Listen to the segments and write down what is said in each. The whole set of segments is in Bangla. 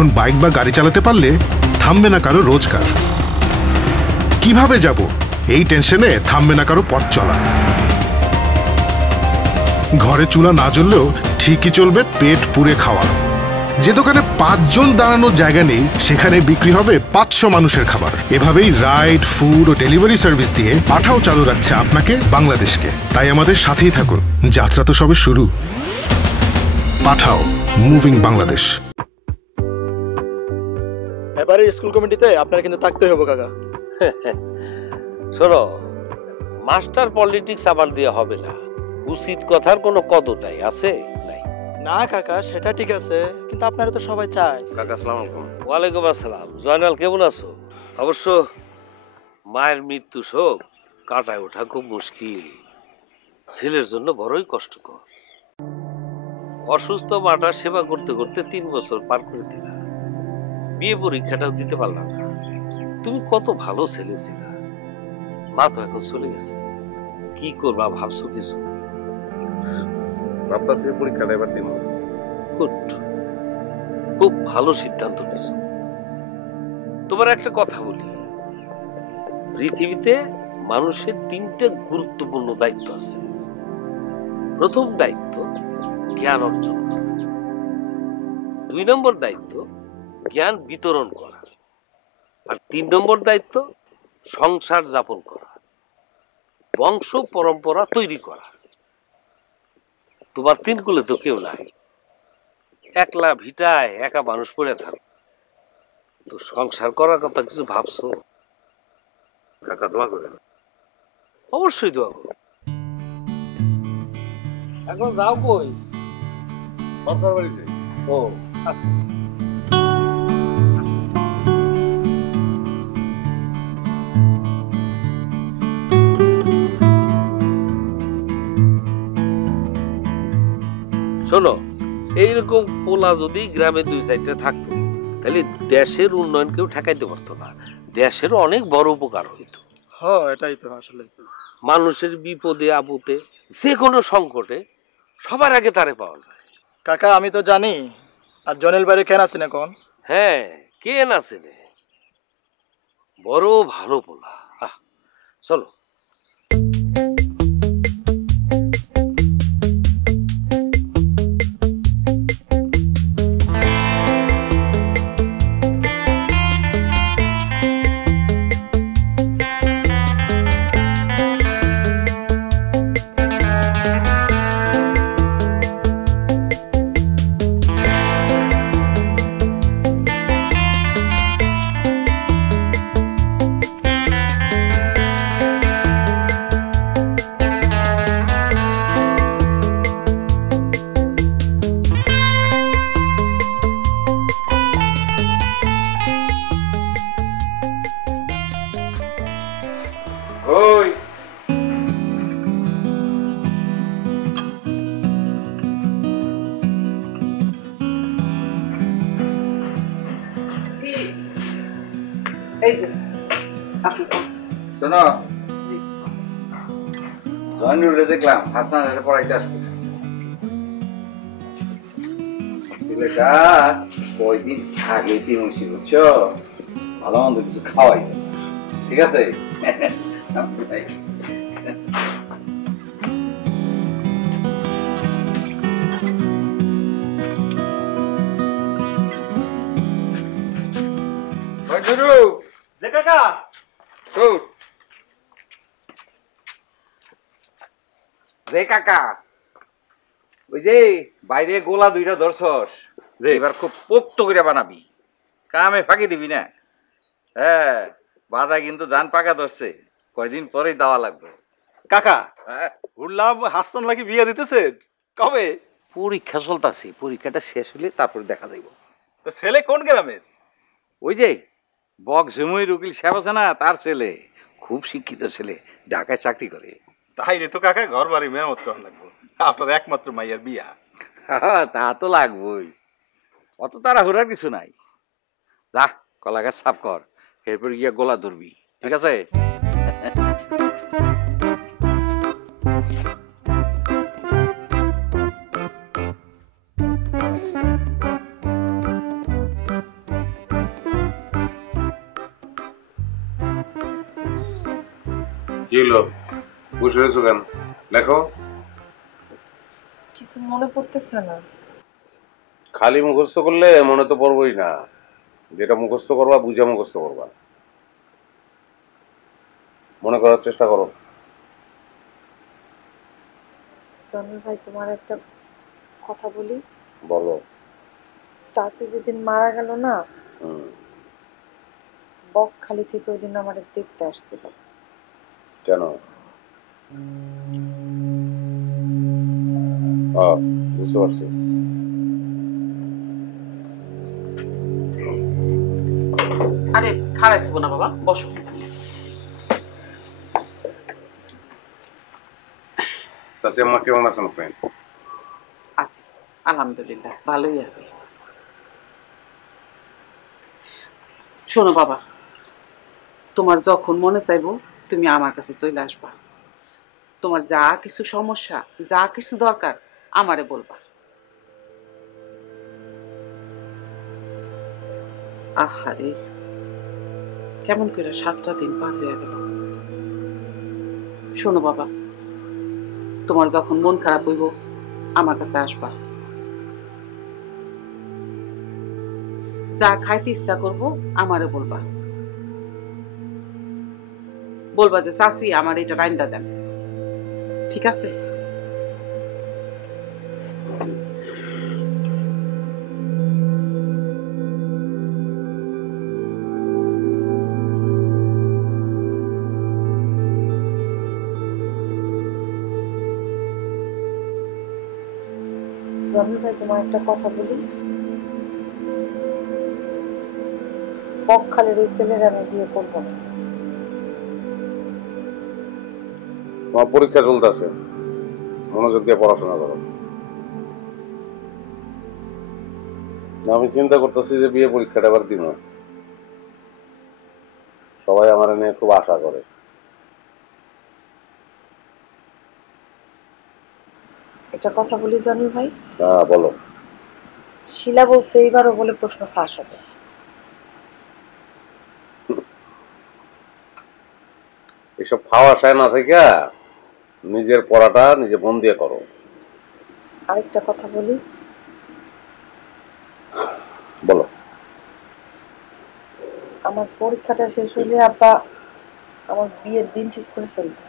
এখন বাইক বা গাড়ি চালাতে পারলে থামবে না কারো রোজগার। কিভাবে যাব এই টেনশনে থামবে না কারো পথ চলা। ঘরে চুলা না জ্বললেও ঠিকই চলবে পেট পুড়ে খাওয়া। যে দোকানে 5 জন দাঁড়ানোর জায়গা নেই সেখানে বিক্রি হবে 500 মানুষের খাবার। এভাবেই রাইড, ফুড ও ডেলিভারি সার্ভিস দিয়ে পাঠাও চালু রাখছে আপনাকে বাংলাদেশকে। তাই আমাদের সাথেই থাকুন, যাত্রা তো সবে শুরু। পাঠাও, মুভিং বাংলাদেশ। এবারে স্কুল কমিটিতে আপনার কিন্তু থাকতে হবে কাকা। শোনো, মাস্টার পলিটিক্স আবার দিয়ে হবে না। উচিত কথার কোনো কদর নাই, আছে নাই? না কাকা, সেটা ঠিক আছে, কিন্তু আপনারা তো সবাই চায়। কাকা আসসালামু আলাইকুম। ওয়ালাইকুম আসসালাম। জয়নাল কেমন আছো? অবশ্য মায়ের মৃত্যু শোক কাটায় ওঠা খুব মুশকিল, ছেলের জন্য বড়ই কষ্টকর। অসুস্থ মাটার সেবা করতে করতে 3 বছর পার করে দিলা, বিয়ে পরীক্ষাটাও দিতে পারলাম না। তুমি কত ভালো ছেলে ছিলা, মা তো এখন চলে গেছে, কি করবা ভাবছো কিছু? ভাবতাছি পরীক্ষাটা এবার দিব। গুড, খুব ভালো সিদ্ধান্ত নিয়েছো। তোমার একটা কথা বলি, পৃথিবীতে মানুষের 3টে গুরুত্বপূর্ণ দায়িত্ব আছে। প্রথম দায়িত্ব জ্ঞান অর্জন করা, 2 নম্বর দায়িত্ব জ্ঞান বিতরণ করা, আর 3 নম্বর দায়িত্ব সংসার যাপন করা, বংশ পরম্পরা তৈরি করা। তোমার 3 কুলে তো কেউ নাই, একলা ভিটায় একা মানুষ পড়ে থাকো, তো সংসার করার কথা কিছু ভাবছো? কাকা দোয়া করেন। অবশ্যই দোয়া করো। এখন যাও কই? সরকার বাড়িতে। ও শোনো, এইরকম পোলা যদি গ্রামে 2-4টা থাকতো তাহলে দেশের উন্নয়ন কেউ ঠেকাইতে পারতো না, দেশের অনেক বড় উপকার হইতো। হ্যাঁ, এটাই তো আসলে। মানুষের বিপদে আপদে যে কোনো সংকটে সবার আগে তারে পাওয়া যায়। কাকা আমি তো জানি, আর জনেল বাইরে কেন আছেন এখন? হ্যাঁ, কে না চেনে, বড় ভালো পোলা। চলো। শোনো, জয়নুরে দেখলাম হাসনানের পড়াইতে আসতেছে। ছেলেটা কয়দিন আগে দিনছি বুঝছো, ভালো মন্দ কিছু খাওয়াই, ঠিক আছে? রে কাকা, ওই যে বাইরে গোলা 2টা ধরছস, যে এবার খুব পোক্ত করে বানাবি, কামে ফাঁকি দিবি না। হ্যাঁ, বাধা কিন্তু ধান পাকা ধরছে, কয়দিন পরেই দেওয়া লাগবে। কাকা শুনলাম হাসনান নাকি বিয়ে দিতেছেন, কবে? পরীক্ষা চলতেছে, পরীক্ষাটা শেষ হলে তারপরে দেখা যাইব। ছেলে কোন গ্রামের? ওই যে বক জমুই উকিল সাহেব আছে না, তার ছেলে, খুব শিক্ষিত ছেলে, ঢাকায় চাকরি করে। তাইলে তো কাকা ঘর বাড়ি মেরামত করা লাগবে, আপনার একমাত্র মাইয়ার বিয়া। তা তো লাগবই, অত তাড়াহুড়ার কিছু নাই। যা কলা গাছ সাফ কর, এরপর গিয়া গোলা ধরবি, ঠিক আছে? কি হলো? বসে রয়েছো কেন? লেখো। কিছু মনে পড়তেছে না। খালি মুখস্থ করলে মনে তো পড়বই না। যেটা মুখস্থ করবা বুঝে মুখস্থ করবা। মনে করার চেষ্টা করো। জনি ভাই, তোমার একটা কথা বলি। বলো। চাচি যেদিন মারা গেল না, বকখালি থেকে ওই দিন আমার দেখতে আসছিল। কেন? বুঝতে পারছি। আরে খারাপ থাকবো না বাবা, বসো। চাচি আম্মা কেমন আছেন আপনি? আছি, আলহামদুলিল্লাহ ভালোই আছি। শোনো বাবা, তোমার যখন মনে চাইবো তুমি আমার কাছে চলে আসবা। তোমার যা কিছু সমস্যা, যা কিছু দরকার আমারে বলবা। আহারে, কেমন করে 7টা দিন পার হয়ে গেল। শোনো বাবা, তোমার যখন মন খারাপ হইব আমার কাছে আসবা। যা খাইতে ইচ্ছা করবো আমারে বলবা। বলবা যে চাচি আমার এটা রাইন্দা দেন, ঠিক আছে? জনি ভাই, তোমার একটা কথা বলি। বকখালির ওই ছেলের আমি বিয়ে করবো না। তোমার পরীক্ষা চলতেছে, মনোযোগ দিয়ে পড়াশোনা করো। আমি চিন্তা করতেছি যে বিয়ে পরীক্ষাটা এবার দিব। সবাই আমার নিয়ে খুব আশা করে। এটা কথা বলি জনি ভাই। হ্যাঁ বলো। শিলা বলছে এইবারও বলে প্রশ্ন ফাঁস হবে। এসব খাওয়া আশায় না থেকে নিজের পড়াটা নিজে মন দিয়ে করো। আরেকটা কথা বলি। বলো। আমার পরীক্ষাটা শেষ হলে আব্বা আমার বিয়ের দিন ঠিক করে ফেলবে।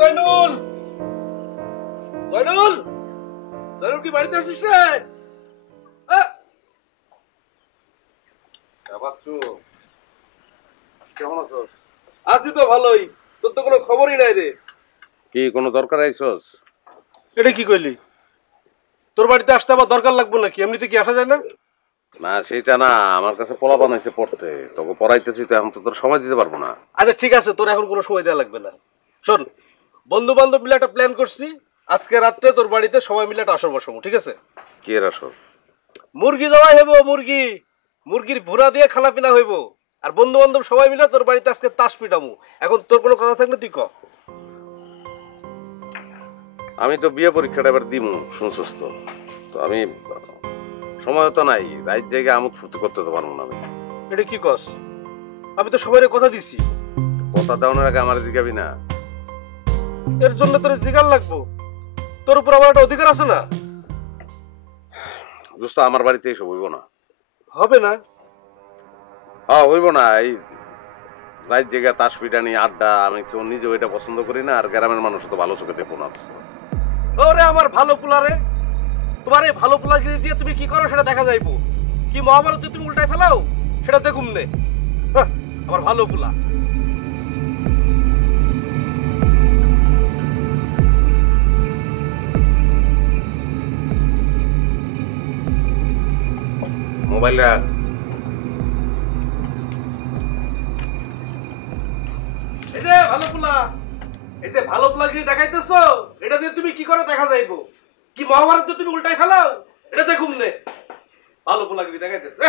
জয়নুল, জয়নুল, জয়নুল কি বাড়িতে আছিস রে? কেমন আছো? আছি তো ভালোই, তোর তো কোনো খবরই নাই রে। কি কোনো দরকার আইছস? এটা কি কইলি? তোর বাড়িতে আসতে আবার দরকার লাগবে নাকি? এমনিতে কি আসা যায় না? না সেটা না, আমার কাছে পোলা বানাইছে পড়তে, তোকে পড়াইতেছি তো, এখন তো তোর সময় দিতে পারবো না। আচ্ছা ঠিক আছে, তোর এখন কোনো সময় দেওয়া লাগবে না। শোন, বন্ধু বান্ধব মিলে একটা প্ল্যান করছি, আজকে রাত্রে তোর বাড়িতে সবাই মিলে একটা আসর বসাবো, ঠিক আছে? কি এর আসর? মুরগি জবাই হইব, মুরগি, মুরগির ভুনা দিয়ে খানা পিনা হইব। আর বন্ধু বান্ধব সবাই মিলে তোর বাড়িতে আজকে তাস পিটামু। এখন তোর কোনো কথা থাকলে তুই ক। আমি তো বিয়ে পরীক্ষাটা এবার দিমু, শুনছস তো। তো আমি সময় তো নাই, রাত জায়গায় আমোদ ফুর্তি করতে তো পারবো না আমি। এটা কি কস? আমি তো সবাই কথা দিছি। কথা দেওয়ার আগে আমার জিগাবি না? এর জন্য তোর জিগার লাগবো? তোর উপর আমার একটা অধিকার আছে না? দোস্ত আমার বাড়িতে এসব হইব না। হবে না? হ্যাঁ হইব না। এই রাত জায়গায় তাস পিটানি আড্ডা আমি তো নিজেও এটা পছন্দ করি না, আর গ্রামের মানুষ তো ভালো চোখে দেখো না। ওরে আমার ভালো পোলারে, তোমার এই ভালো পোলাগিরি দিয়ে তুমি কি করো সেটা দেখা যাইবো। কি মহাভারত তুমি উল্টাই ফেলাও সেটা দেখুন নে। আমার ভালো পোলা। মোবাইল রাখ। এই যে ভালো পোলা, এই যে ভালো পোলাগিরি দেখাইতেছো, এটা দিয়ে তুমি কি করে দেখা যাইবো। কি মহাভারত তুমি উল্টাই ফেলাও এটা দেখুন নে। ভালো পোলাগিরি দেখাইতেছে।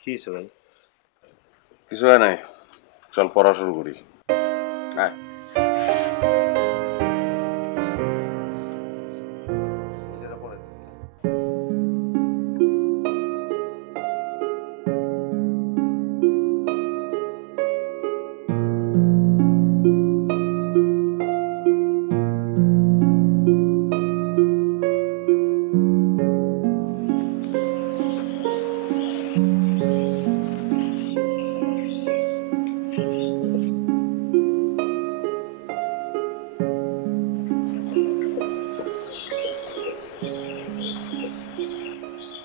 কি হয়েছে ভাই? কিছু হয় নাই, চল পড়া শুরু করি। হ্যাঁ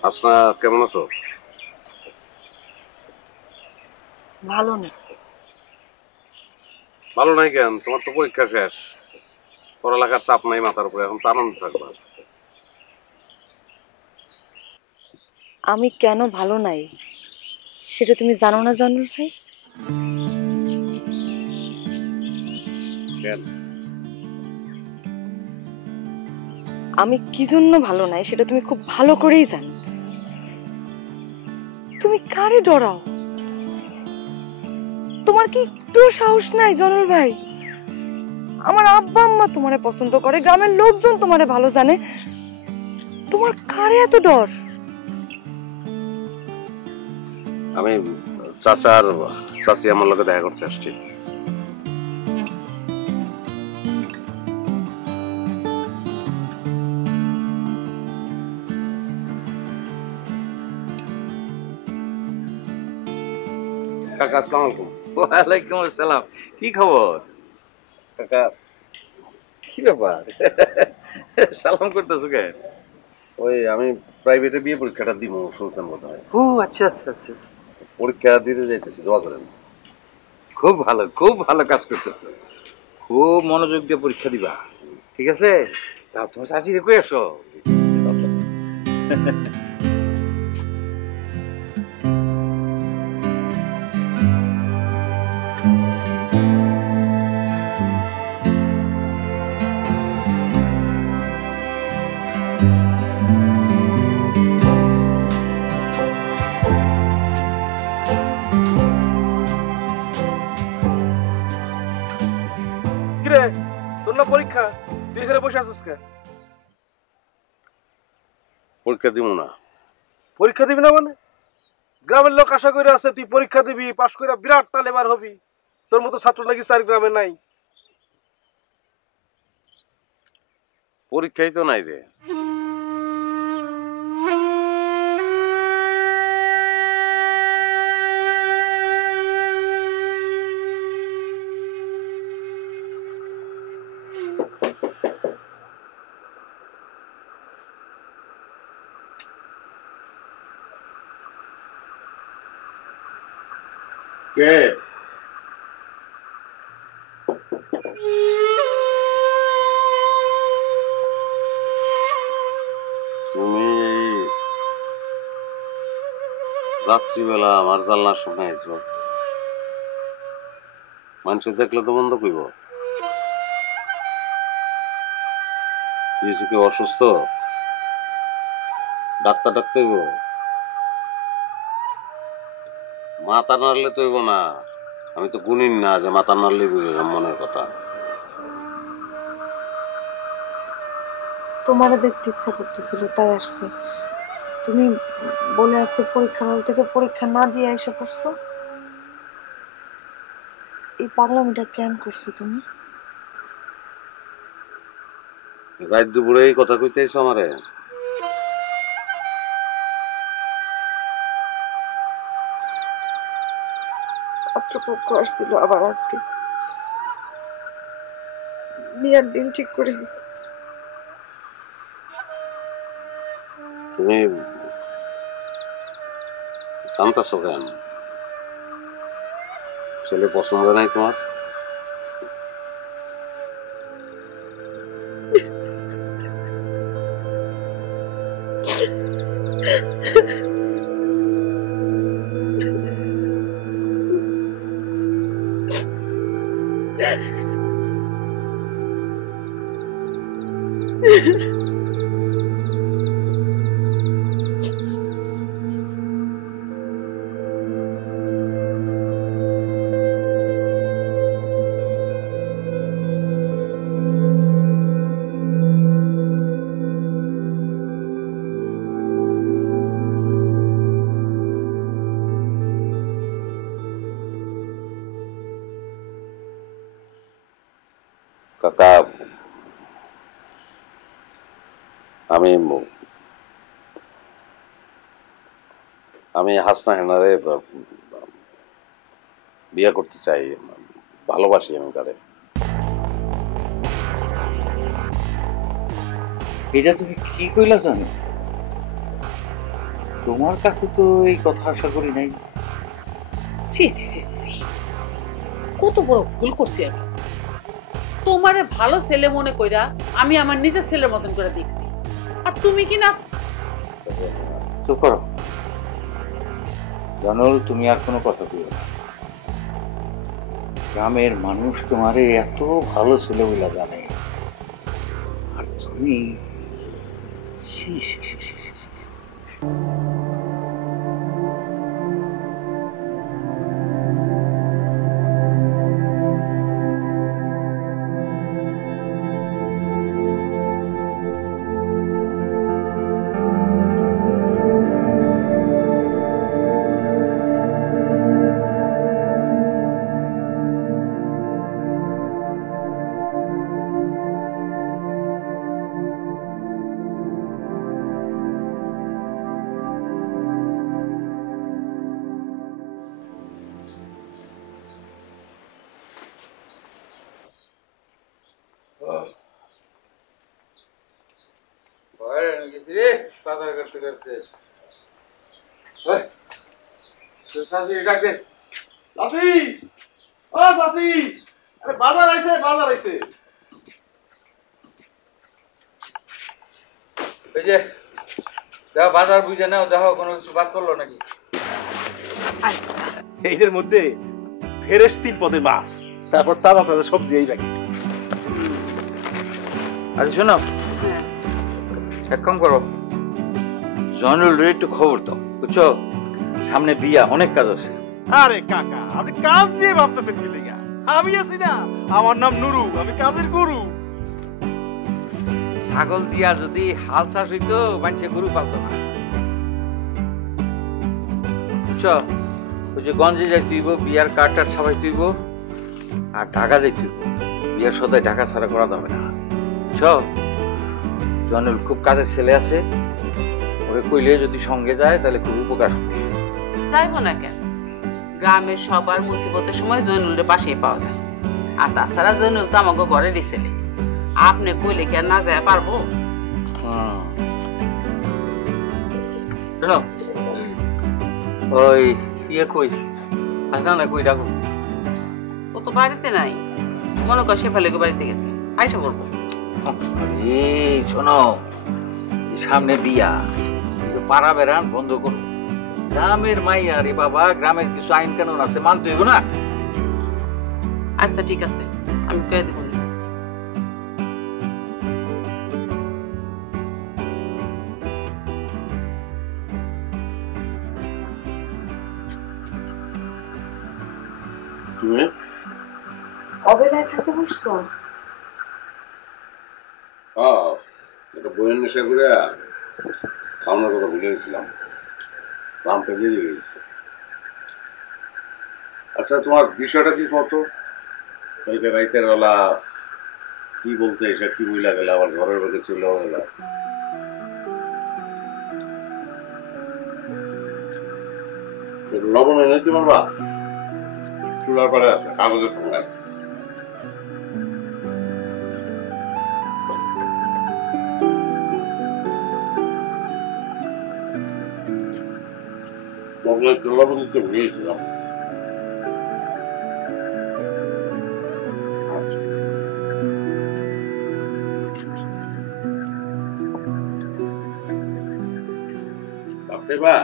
আসনা, কেমন আছো? ভালো না। ভালো নাই কেন? তোমার তো পরীক্ষা শেষ, পড়ালেখার চাপ নাই মাথার উপরে, এখন তো আনন্দ থাকবা। আমি কেন ভালো নাই সেটা তুমি জানো না জানুল ভাই? কেন? আমি কি জন্য ভালো নাই সেটা তুমি খুব ভালো করেই জানো। তুমি কারে ডরাও? তোমার কি একটু সাহস নাই জানুল ভাই? আমার আব্বা আম্মা তোমারে পছন্দ করে, গ্রামের লোকজন তোমারে ভালো জানে, তোমার কারে এত ডর? আমি চাচা আর চাচি আমার লোকে দেখা করতে আসছি। কাকা আসসালামু আলাইকুম। ওয়ালাইকুম আসসালাম। কি খবর কাকা, কি ব্যাপার সালাম করতেছো কেন? ওই আমি প্রাইভেটে বিয়ে পরীক্ষাটা দিব, শুনছেন বোধ হয়। ও আচ্ছা আচ্ছা আচ্ছা, পরীক্ষা দিতে যাইতেছি, দোয়া করেন। খুব ভালো কাজ করতেছো। খুব মনোযোগ দিয়ে পরীক্ষা দিবা, ঠিক আছে? তা তোমার চাচিরে কই আসো। কিরে, তোর না পরীক্ষা, তুই এখানে বসে আছিস কে? পরীক্ষা দিব না। পরীক্ষা দিবি না মানে? গ্রামের লোক আশা করে আছে তুই পরীক্ষা দিবি, পাশ করে বিরাট তালেবার হবি। তোর মতো ছাত্র নাকি 4 গ্রামে নাই। পরীক্ষাই তো নাই রে। কে? তুমি রাত্রিবেলা আমার জানলার সামনে আইছো, মানুষ দেখলে তো বন্ধ কইব। কেউ অসুস্থ, ডাক্তার ডাকতে হইব। মাথা নাড়লে তো হইব না। আমি তো গুনিন না যে মাথা নাড়লে বুঝে যাম মনের কথা। তোমারে দেখতে ইচ্ছা করতেছিল তাই আসছে। তুমি বলে আজকে পরীক্ষা হল থেকে পরীক্ষা না দিয়ে এসে পড়ছো। এই পাগলামিটা কেন করছো তুমি? রাত দুপুরে এই কথা কইতে আইছো আমারে? পাত্রপক্ষ আসছিল আবার আজকে, বিয়ার দিন ঠিক করে গেছে। তুমি কান্তাছো কেন? ছেলে পছন্দ নাই তোমার? কাকা আমি আমি হাসনা হেনারে বিয়ে করতে চাই, ভালোবাসি আমি তারে। এটা তুমি কি কইলা জানো? তোমার কাছে তো এই কথা আশা করি নাই। সি সি সি সি, কত বড় ভুল করছি আমি। তোমারে ভালো ছেলে মনে কইরা আমি আমার নিজের ছেলের মতন করে দেখছি, আর তুমি কি না। চুপ করো জানুল, তুমি আর কোনো কথা কইও না। গ্রামের মানুষ তোমারে এত ভালো ছেলে বইলা জানে, আর তুমি ছি ছি ছি ছি ছি ছি। বাজার করতে করতে বাজার আইছে, বাজার আইছে। ওই যে যাও বাজার বুঝে নাও, দেখো কোনো কিছু বাদ করলো নাকি। এইটার মধ্যে ফ্রেশ 3 পদের মাছ, তারপর তাজা তাজা সবজি এই বাকি। আচ্ছা শোনো, এক কাম করো, জয়নুল রে একটু খবর দাও, বুঝছো? সামনে বিয়া, অনেক কাজ আছে। আরে কাকা, আপনি কাজ নিয়ে ভাবতেছেন কি লেগা? আমি আছি না, আমার নাম নুরু, আমি কাজের গুরু। ছাগল দিয়া যদি হাল চাষ হইতো, মানুষে গরু পালতো না, বুঝছো? ওই যে গঞ্জে যাই তুইব, বিয়ার কার্ডটার সবাই তুইব, আর ঢাকা যাই তুইব। বিয়ার সদায় ঢাকা ছাড়া করা যাবে না, বুঝছো? জয়নুল খুব কাজের ছেলে আছে, ওরে কইলে যদি সঙ্গে যায় তাহলে খুব উপকার হবে। যাইব না কেন, গ্রামের সবার মুসিবতের সময় জয়নুলের পাশেই পাওয়া যায়। আর তাছাড়া জয়নুল তো আমাকে ঘরেরই ছেলে, আপনি কইলে কি আর না যায় পারবো? শোনো, ওই ইয়ে কই আসনা না, কই ডাকো। ও তো বাড়িতে নাই, মনে কর শেফালিকে বাড়িতে গেছে, আইসা বলবো। আরে শোনো, সামনে বিয়া, পাড়া বেড়ান বন্ধ করো। গ্রামের মাইয়া রে বাবা, গ্রামের কিছু আইন কানুন আছে, মানতে হইব না? আচ্ছা ঠিক আছে, আমি কয়ে দেবো। অবেলায় খেতে বসছো? এটা বইয়ের নেশা করে খাওয়ানোর কথা ভুলে গেছিলাম, দামটা বেরিয়ে গেছে। আচ্ছা তোমার বিষয়টা কি কত? কালকে রাইতের বেলা কি বলতে এসে কি বইলা গেল, আবার ঘরের বাড়ি চলেও গেল। লবণ এনে দিতে পারবা? চুলার পরে আছে, কাগজের ঠোঙায়। লবণ দিতে ভুলেছিলাম। বা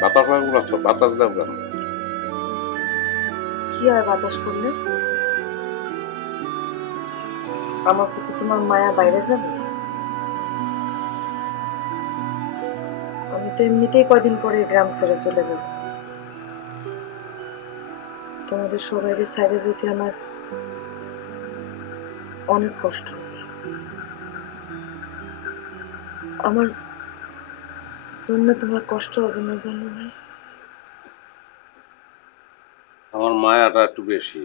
বাতাস বাতাস দাও কেন? কি হয় বাতাস করলে? আমার প্রতি তোমার মায়া বাইরে যাবে? আমি তো এমনিতেই কয়দিন পরে গ্রাম ছেড়ে চলে যাব। তোমাদের সবাইকে সাইডে যেতে আমার অনেক কষ্ট। আমার জন্য তোমার কষ্ট হবে না জানো ভাই? আমার মায়াটা একটু বেশি।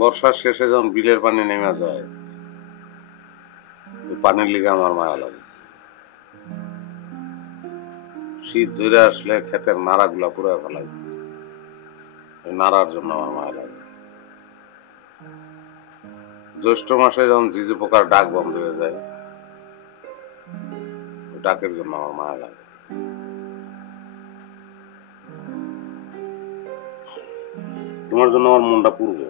বর্ষার শেষে যখন বিলের পানি নেমে যায়, ওই পানির লিগে আমার মায়া লাগে। শীত ধরে আসলে ক্ষেতের নাড়াগুলা পুরো ফেলাই, ওই নাড়ার জন্য আমার মায়া লাগে। জ্যৈষ্ঠ মাসে যখন ঝিঝি পোকার ডাক বন্ধ হয়ে যায়, ওই ডাকের জন্য আমার মায়া লাগে। তোমার জন্য আমার মনটা পুরবে।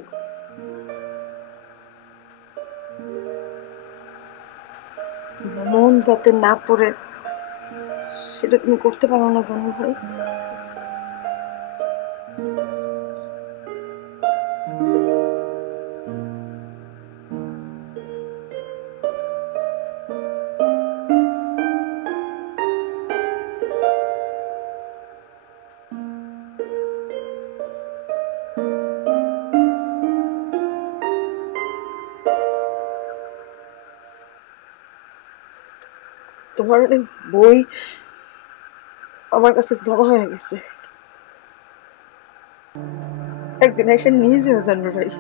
মন যাতে না পড়ে সেটা তুমি করতে পারো না জানো ভাই? তোমার অনেক বই আমার কাছে জমা হয়ে গেছে, একদিন এসে নিয়ে যেও জানো ভাই।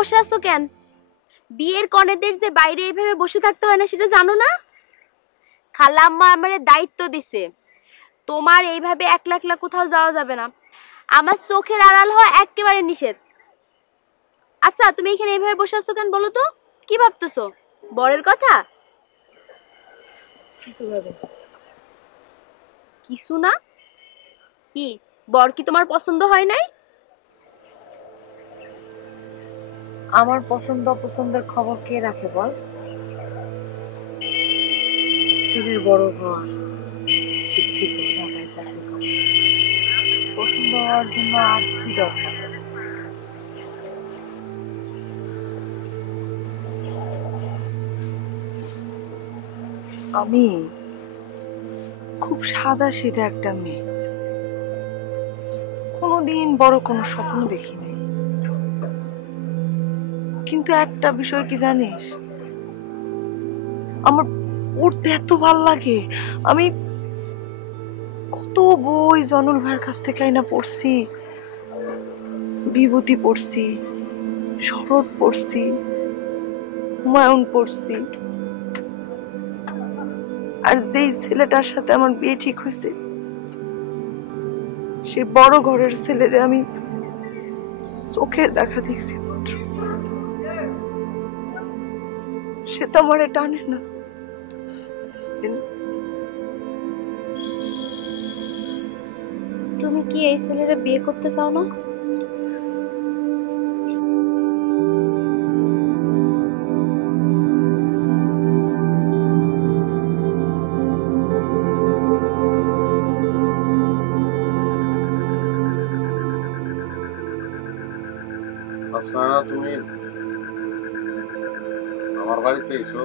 বসে আছো কেন? বিয়ের কনেদের যে বাইরে এইভাবে বসে থাকতে হয় না সেটা জানো না? খালাম্মা আমারে দায়িত্ব দিছে, তোমার এইভাবে একলা একলা কোথাও যাওয়া যাবে না। আমার চোখের আড়াল হওয়া একেবারে নিষেধ। আচ্ছা তুমি এখানে এইভাবে বসে আছো কেন বলো তো? কি ভাবতেছো? বরের কথা? কিছু না? কি বর কি তোমার পছন্দ হয় নাই? আমার পছন্দ অপছন্দের খবর কে রাখে বল? ছেলের বড় ঘর, শিক্ষিত, ঢাকায় চাকরি করে, পছন্দ হওয়ার জন্য আর কি দরকার? আমি খুব সাদা সিধা একটা মেয়ে, কোনোদিন বড় কোনো স্বপ্ন দেখিনি। কিন্তু একটা বিষয় কি জানিস, আমার পড়তে এত ভাল লাগে। আমি কত বই জনুল ভাইয়ের কাছ থেকে আইনা পড়ছি, বিভূতি পড়ছি, শরৎ পড়ছি, হুমায়ুন পড়ছি। আর যেই ছেলেটার সাথে আমার বিয়ে ঠিক হয়েছে, সে বড় ঘরের ছেলেরে আমি চোখের দেখা দেখছি মাত্র। সে তো আমারে টানে না। তুমি কি এই ছেলেরে বিয়ে করতে চাও না? আচ্ছা তুমি আমার বাড়িতে এসো,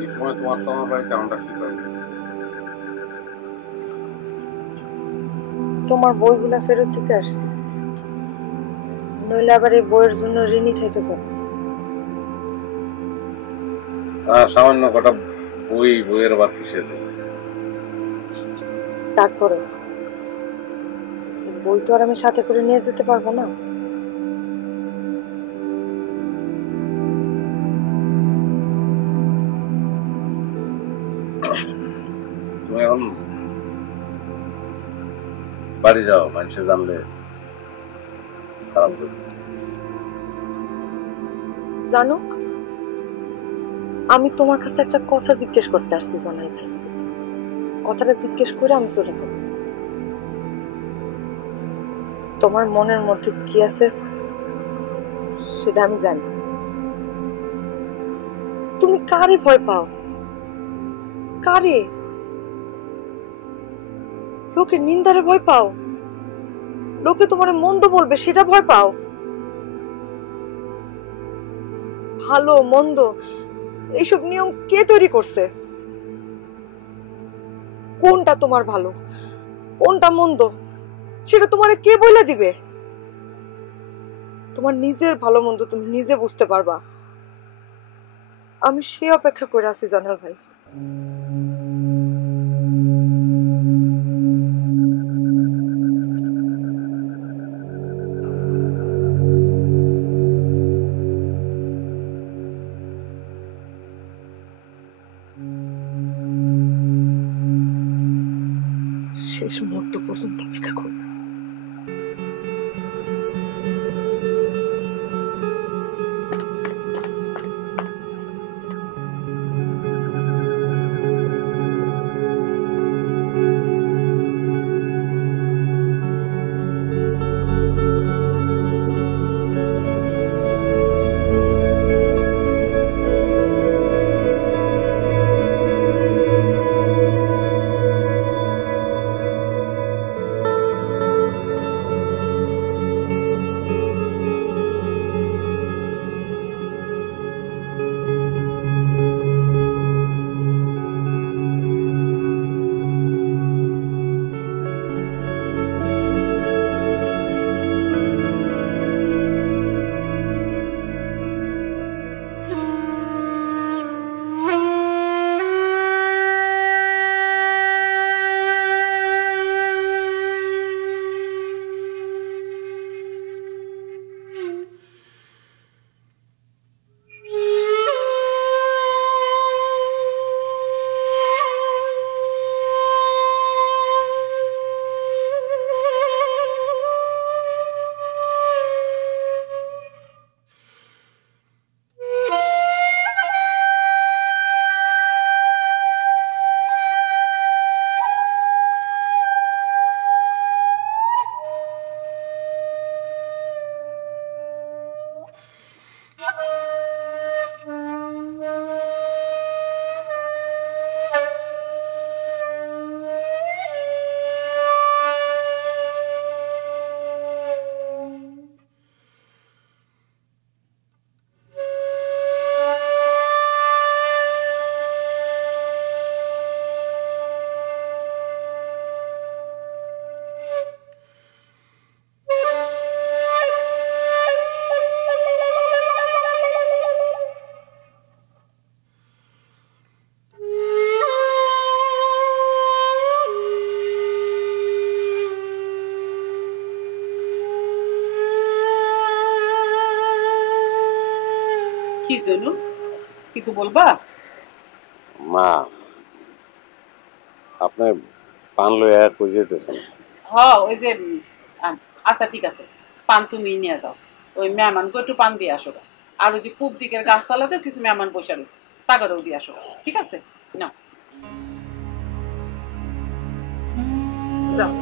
এই সময় তোমার তো আমার বাড়িতে আমরা কি পাবো? তোমার বইগুলা ফেরত দিতে আসছি, নইলে আবার এই বইয়ের জন্য ঋণী থেকে যাবে। সামান্য কটা বইয়ের আবার কিসের? তারপরে বই তো আর আমি সাথে করে নিয়ে যেতে পারবো না। তুমি এখন বাড়ি যাও, মানুষে জানলে খারাপ করবে। জানো, আমি তোমার কাছে একটা কথা জিজ্ঞেস করতে আসছি জনাই ভাই। কথাটা জিজ্ঞেস করে আমি চলে যাব। তোমার মনের মধ্যে কি আছে সেটা আমি জানি। তুমি কারে ভয় পাও? কারে? লোকের নিন্দারে ভয় পাও? লোকে তোমার মন্দ বলবে সেটা ভয় পাও? ভালো মন্দ এইসব নিয়ম কে তৈরি করছে? কোনটা তোমার ভালো কোনটা মন্দ সেটা তোমারে কে বলে দিবে? তোমার নিজের ভালো মন্দ তুমি নিজে বুঝতে পারবা। আমি সে অপেক্ষা করে আছি জয়নাল ভাই। শেষ মুহূর্ত পর্যন্ত অপেক্ষা করব। কি জন্য কিছু বলবা? মা, আপনি পান লইয়া কই যেতেছেন? হ্যাঁ ওই যে আচ্ছা ঠিক আছে, পান তুমি নিয়ে যাও। ওই মেহমানকে একটু পান দিয়ে আসো। আর ওই যে পূব দিকের গাছতলাতেও কিছু মেহমান বসে রয়েছে, তাগরেও দিয়ে আসো। ঠিক আছে, না যাও।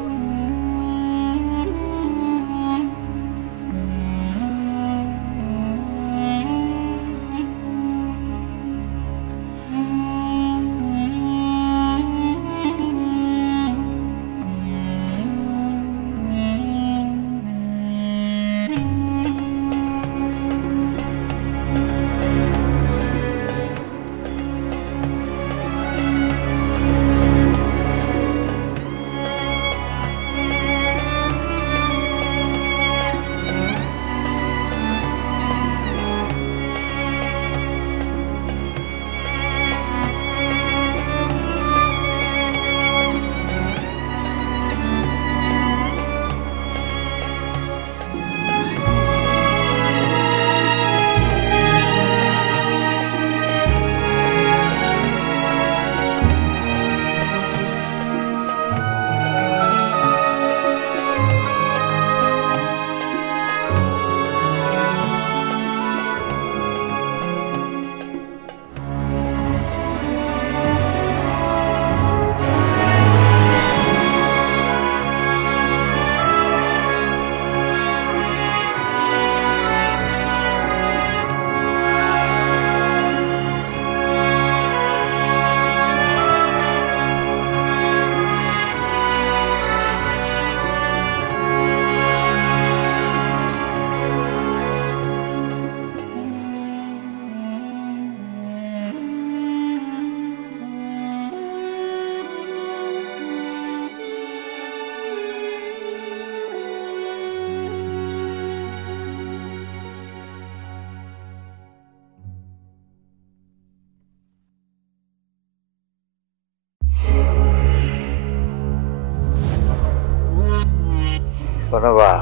প্রণবা,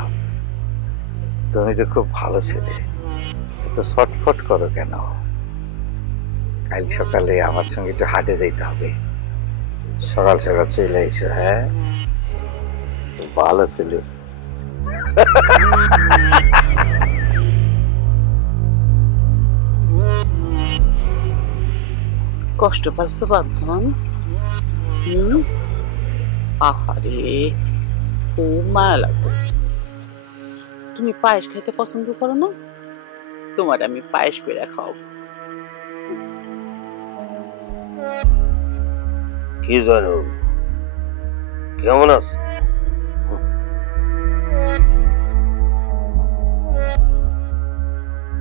তুমি তো খুব ভালো ছেলে, তো ছটফট করো কেন? কাল সকালে আমার সঙ্গে একটু হাটে যেতে হবে, সকাল সকাল চলে এসো। হ্যাঁ, খুব ভালো ছেলে। কষ্ট পাইছো বান্ধন? আহারে, খুব মায়া লাগতেছে। তুমি পায়েস খেতে পছন্দ করো না? তোমার আমি পায়েস করে খাওয়াবো। কি জানো, কেমন আছো?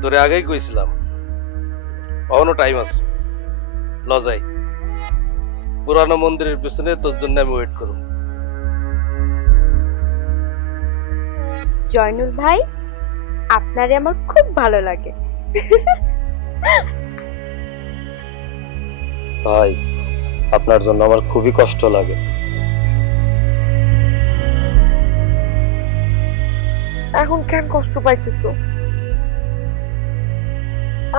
তোরে আগেই কইছিলাম এখনো টাইম আছে, ন যাই। পুরানো মন্দিরের পিছনে তোর জন্য আমি ওয়েট করব। জয়নুল ভাই, আপনারে আমার খুব ভালো লাগে। ভাই, আপনার জন্য আমার খুবই কষ্ট লাগে। এখন কেন কষ্ট পাইতেছো?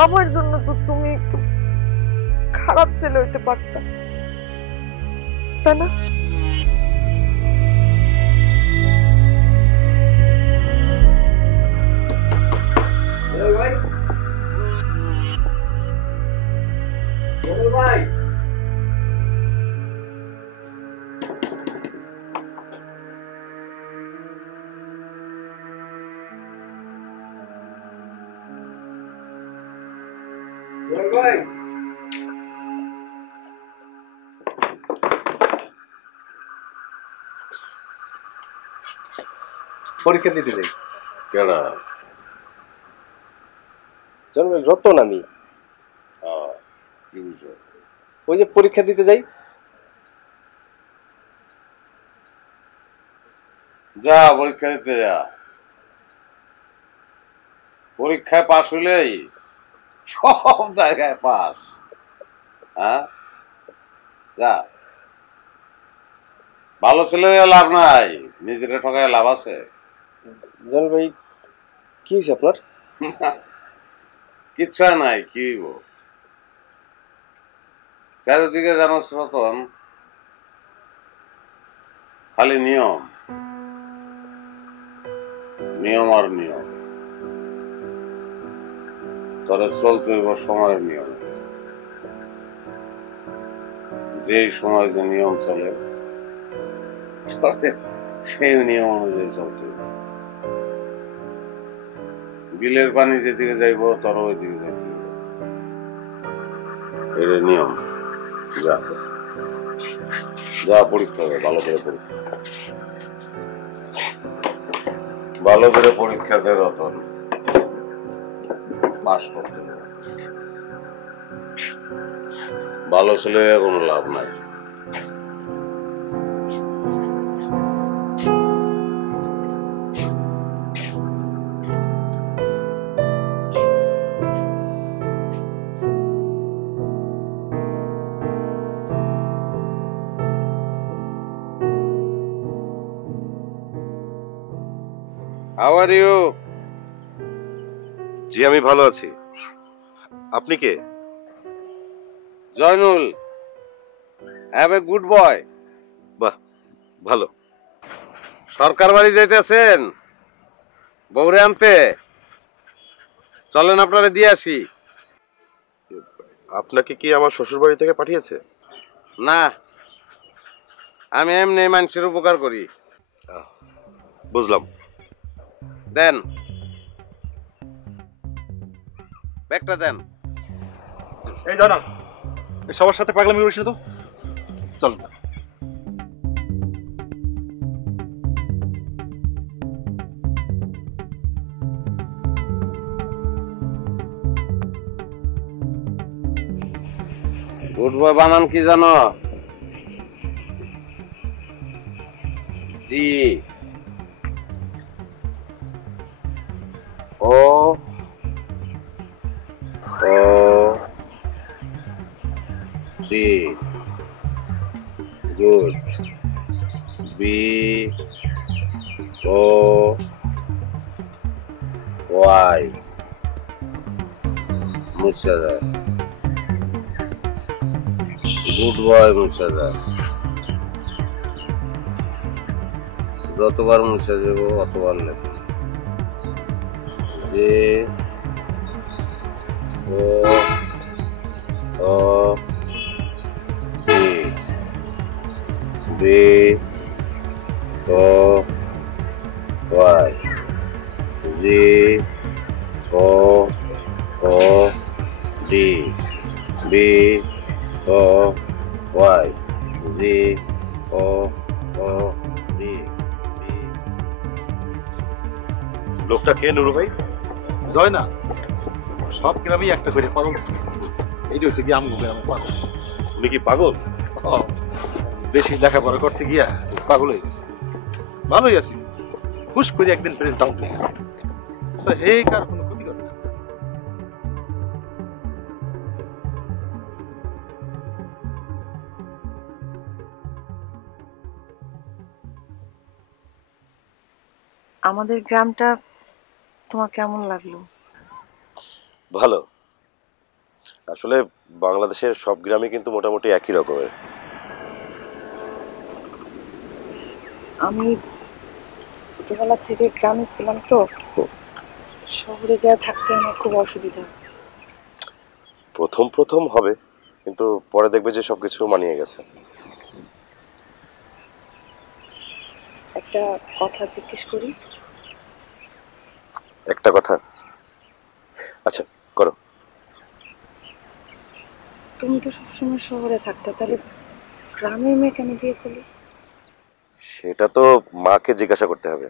আমার জন্য তো তুমি একটু খারাপ ছেলে হইতে পারতা, তাই না? পরীক্ষা দিতে যাই। কেডা? জন্মের রতন আমি। কি বিষয়? ওই যে পরীক্ষা দিতে যাই। যা পরীক্ষা দিতে যা, পরীক্ষায় পাশ হইলেই সব জায়গায় পাস। হ্যাঁ, যা। ভালো ছেলে লাভ নাই, নিজের ঠকায় লাভ আছে? জন্মের ভাই, কি হয়েছে আপনার? কিচ্ছু নাই, কি হইব? চারিদিকে জানোস রতন, খালি নিয়ম, নিয়ম আর নিয়ম। তবে চলতে হইব সময়ের নিয়ম। যেই সময় যে নিয়ম চলে সেই নিয়ম অনুযায়ী চলতে হইব। বিলের পানি যেদিকে যাইব তোর ওই দিকে যাইতে হইব, এটা নিয়ম। যা যা, পরীক্ষা হবে, ভালো করে পরীক্ষা, ভালো করে পরীক্ষা দে রতন, পাস করতে হবে। ভালো ছেলে কোনো লাভ নাই। How are you? জি, আমি ভালো আছি। আপনি কে? Joynul, have a good boy. বাহ, ভালো। সরকার বাড়ি যাইতেছেন বউরে আনতে? চলেন আপনারা দিয়ে আসি। আপনাকে কি আমার শ্বশুর বাড়ি থেকে পাঠিয়েছে? না, আমি এমনি মানুষের উপকার করি। বুঝলাম। দেন ব্যাগটা দেন। এই জানা, সবার সাথে পাগলামি করিস না তো। চল। গুড বয় বানান কি জানো? জি ও ও সি, গুড। বি ও ওয়াই মুছা যায়, গুড বয় মুছা যায়। যতবার মুছে যাব অতবার লেখো। যে ও ও বি ও ওয়াই জি ও ও ডি বি ও ওয়াই জি ও ও ডি। লোকটা কে নুরু ভাই? জয় না, সব গ্রামেই একটা করে পাগল। এইটা হচ্ছে কি আমগো গ্রামে পাগল। উনি কি পাগল? বেশি লেখাপড়া করতে গিয়া পাগল হয়ে গেছে। ভালোই আছি, হুশ করে একদিন ব্রেন ডাউন হয়ে গেছে। তো এই কার কোনো ক্ষতি করে না। আমাদের গ্রামটা তোমার কেমন লাগলো? ভালো। আসলে বাংলাদেশের সব গ্রামই কিন্তু মোটামুটি একই রকমের। আমি ছোটবেলা থেকে গ্রামে ছিলাম, তো শহরে যা থাকতে আমার খুব অসুবিধা। প্রথম প্রথম হবে, কিন্তু পরে দেখবে যে সবকিছু মানিয়ে গেছে। একটা কথা জিজ্ঞেস করি? একটা কথা? আচ্ছা করো। তুমি তো সবসময় শহরে থাকতে, তাহলে গ্রামের মেয়ে কেন বিয়ে করলে? সেটা তো মাকে জিজ্ঞাসা করতে হবে,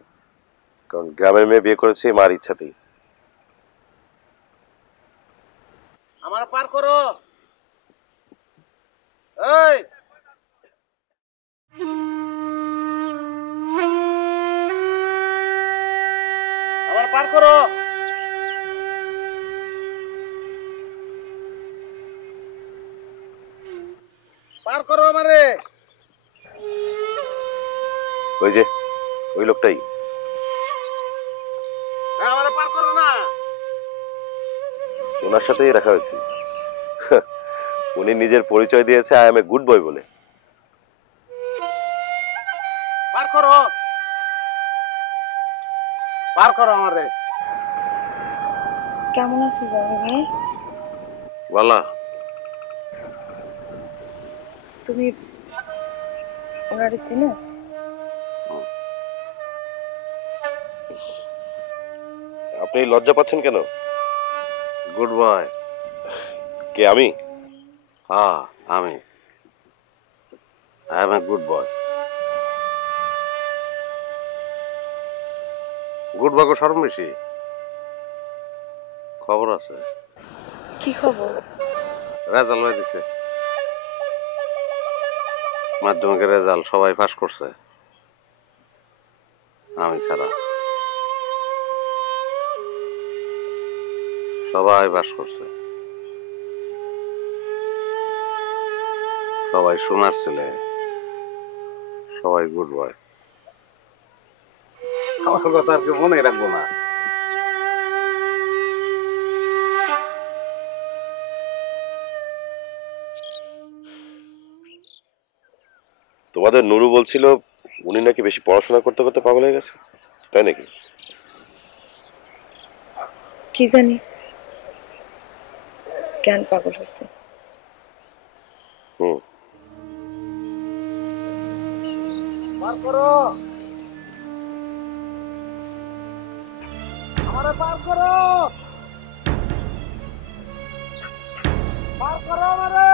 কারণ গ্রামের মেয়ে বিয়ে করেছে মার ইচ্ছাতেই। আমার পার করো। এই আমার পার করো। পার করো আমারে। ওই যে ওই লোকটাই। আমারে পার করো না। ওনার সাথেই দেখা হয়েছে। উনি নিজের পরিচয় দিয়েছে আই এম এ গুড বয় বলে। পার করো, পার করো আমারে। কেমন আছো জানি ভাই? বলা তুমি ওনারে চিনো? আপনি লজ্জা পাচ্ছেন কেন? Good boy. কে আমি? হ্যাঁ আমি। I M A good boy. Good boy শরম বেশি। খবর আছে। কি খবর? রেজাল্ট হয়ে দিছে, মাধ্যমিকের রেজাল্ট সবাই পাস করছে, আমি ছাড়া। সবাই পাস করছে, সবাই সোনার ছেলে, সবাই গুড বয়। আমার কথা আর কি মনে রাখবো না? তোমাদের নুরু বলছিল উনি নাকি বেশি পড়াশোনা করতে করতে পাগল হয়ে গেছে, তাই নাকি? কি জানি, জ্ঞান পাগল হয়েছে। হুম। পার করো আমারে, পার করো, পার করো আমারে।